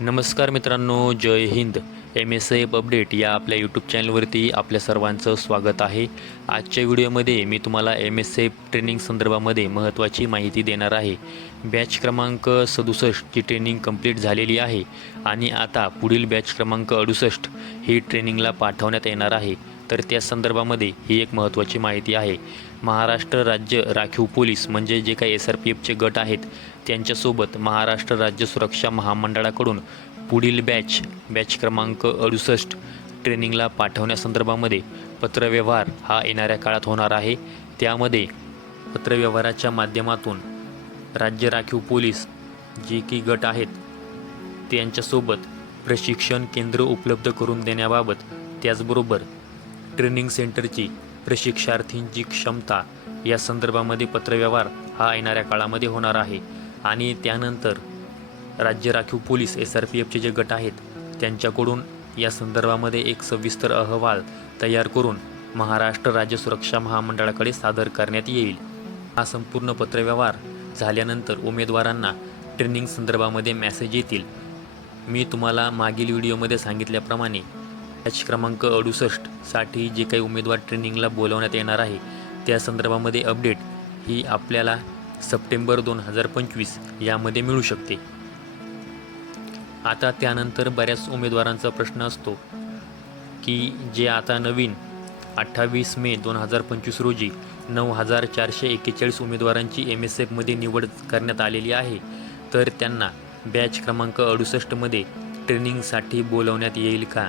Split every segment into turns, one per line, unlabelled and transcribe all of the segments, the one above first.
नमस्कार मित्रांनो जय Hind. M S F update या आपल्या यूट्यूब चॅनलवरती आपल्या सर्वांचं स्वागत आहे. आजच्या व्हिडिओमध्ये मी तुम्हाला एम एस एफ ट्रेनिंग संदर्भामध्ये महत्त्वाची माहिती देणार आहे. बॅच क्रमांक सदुसष्टची ट्रेनिंग कंप्लीट झालेली आहे आणि आता पुढील बॅच क्रमांक अडुसष्ट ही ट्रेनिंगला पाठवण्यात येणार आहे. तर त्या संदर्भामध्ये ही एक महत्त्वाची माहिती आहे. महाराष्ट्र राज्य राखीव पोलीस म्हणजे जे काही एस आर पी एफचे गट आहेत त्यांच्यासोबत महाराष्ट्र राज्य सुरक्षा महामंडळाकडून पुढील बॅच बॅच क्रमांक अडुसष्ट ट्रेनिंगला पाठवण्यासंदर्भामध्ये पत्रव्यवहार हा येणाऱ्या काळात होणार आहे. त्यामध्ये पत्रव्यवहाराच्या माध्यमातून राज्य राखीव पोलीस जे की गट आहेत त्यांच्यासोबत प्रशिक्षण केंद्र उपलब्ध करून देण्याबाबत त्याचबरोबर ट्रेनिंग सेंटरची प्रशिक्षार्थींची क्षमता या संदर्भामध्ये पत्रव्यवहार हा येणाऱ्या काळामध्ये होणार आहे. आणि त्यानंतर राज्य राखीव पोलीस एस आर पी एफचे जे गट आहेत त्यांच्याकडून या संदर्भामध्ये एक सविस्तर अहवाल तयार करून महाराष्ट्र राज्य सुरक्षा महामंडळाकडे सादर करण्यात येईल. हा संपूर्ण पत्रव्यवहार झाल्यानंतर उमेदवारांना ट्रेनिंग संदर्भामध्ये मेसेज येतील. मी तुम्हाला मागील व्हिडिओमध्ये सांगितल्याप्रमाणे बॅच क्रमांक अडुसष्टसाठी जे काही उमेदवार ट्रेनिंगला बोलवण्यात येणार आहे त्या संदर्भामध्ये अपडेट ही आपल्याला सप्टेंबर दोन हजार पंचवीस यामध्ये मिळू शकते. आता त्यानंतर बऱ्याच उमेदवारांचा प्रश्न असतो की जे आता नवीन अठ्ठावीस मे दोन हजार पंचवीस रोजी नऊ हजार चारशे एक्केचाळीस उमेदवारांची एम एस एफमध्ये निवड करण्यात आलेली आहे तर त्यांना बॅच क्रमांक अडुसष्टमध्ये ट्रेनिंगसाठी बोलवण्यात येईल का?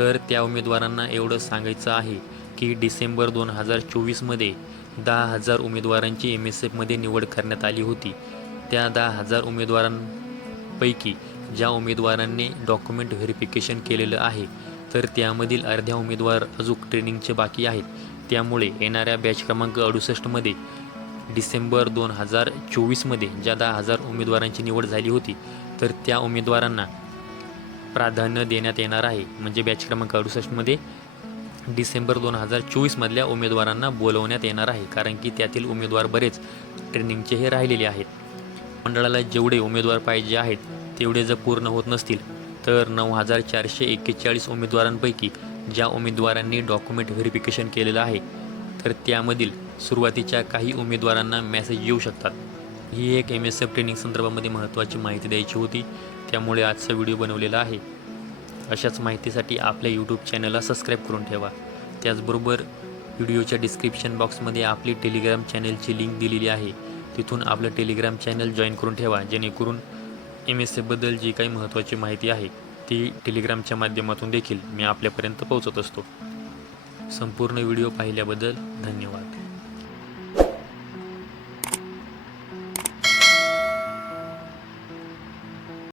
तर त्या उमेदवारांना एवढं सांगायचं आहे की डिसेंबर दोन हजार चोवीसमध्ये दहा हजार उमेदवारांची एम एस एफमध्ये निवड करण्यात आली होती. त्या दहा हजार उमेदवारांपैकी ज्या उमेदवारांनी डॉक्युमेंट व्हेरिफिकेशन केलेलं आहे तर त्यामधील अर्ध्या उमेदवार अजून ट्रेनिंगचे बाकी आहेत. त्यामुळे येणाऱ्या बॅच क्रमांक अडुसष्टमध्ये डिसेंबर दोन हजार चोवीसमध्ये ज्या दहा हजार उमेदवारांची निवड झाली होती तर त्या उमेदवारांना प्राधान्य देण्यात येणार आहे. म्हणजे बॅच क्रमांक अडुसष्टमध्ये डिसेंबर दोन हजार चोवीसमधल्या उमेदवारांना बोलवण्यात येणार आहे. कारण की त्यातील उमेदवार बरेच ट्रेनिंगचे हे राहिलेले आहेत. मंडळाला जेवढे उमेदवार पाहिजे आहेत तेवढे जर पूर्ण होत नसतील तर नऊ हजार चारशे एक्केचाळीस उमेदवारांपैकी ज्या उमेदवारांनी डॉक्युमेंट व्हेरिफिकेशन केलेलं आहे तर त्यामधील सुरुवातीच्या काही उमेदवारांना मेसेज येऊ शकतात. ही एक एम एस एफ ट्रेनिंग संदर्भामध्ये महत्त्वाची माहिती द्यायची होती. त्यामुळे आजचा व्हिडिओ बनवलेला आहे. अशाच माहितीसाठी आपल्या यूट्यूब चॅनलला सबस्क्राईब करून ठेवा. त्याचबरोबर व्हिडिओच्या डिस्क्रिप्शन बॉक्समध्ये आपली टेलिग्राम चॅनलची लिंक दिलेली आहे. तिथून आपलं टेलिग्राम चॅनल जॉईन करून ठेवा. जेणेकरून एम एस एफबद्दल जी काही महत्त्वाची माहिती आहे ती टेलिग्रामच्या माध्यमातून देखील मी आपल्यापर्यंत पोहोचत असतो. संपूर्ण व्हिडिओ पाहिल्याबद्दल धन्यवाद.